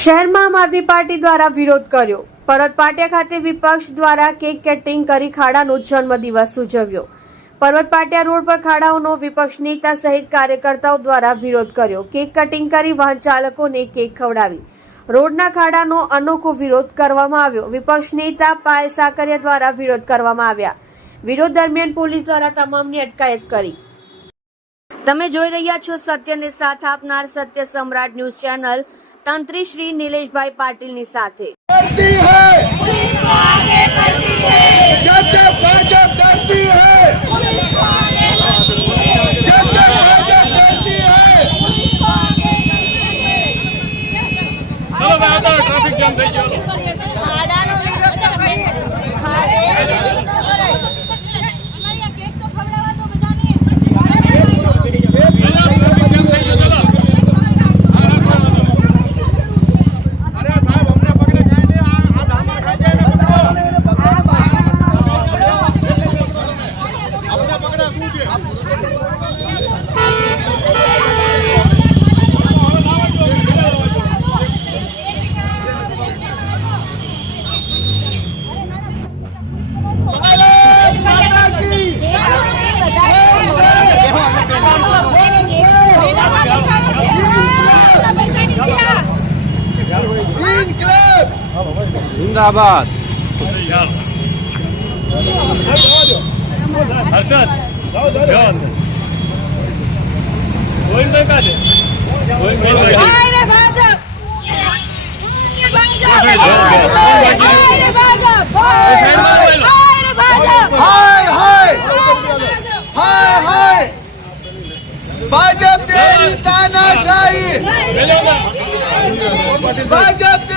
શહેરમાં આમ આદમી પાર્ટી દ્વારા વિરોધ કર્યો. પરત પાટિયા ખાતે વિપક્ષ દ્વારા કેક કટિંગ કરી ખાડાનો જન્મદિવસ ઉજવ્યો. પર્વત પાટિયા રોડ પર ખાડાઓનો વિપક્ષ નેતા સહિત કાર્યકર્તાઓ દ્વારા વિરોધ કર્યો. કેક કટિંગ કરી વાહન ચાલકોને કેક ખવડાવી. રોડના ખાડાનો અનોખો વિરોધ કરવામાં આવ્યો. વિપક્ષ નેતા પાયલ સાકરિયા દ્વારા વિરોધ કરવામાં આવ્યા. વિરોધ દરમિયાન પોલીસ દ્વારા તમામની અટકાયત કરી. તમે જોઈ રહ્યા છો સત્યને સાથ આપનાર સત્ય સમ્રાટ ન્યૂઝ ચેનલ તંત્રી શ્રી નિલેશભાઈ પાટીલની સાથે. ટ્રાફિક જામ થઈ ગયો. हाय भाजप तेरी तानाशाही भाजप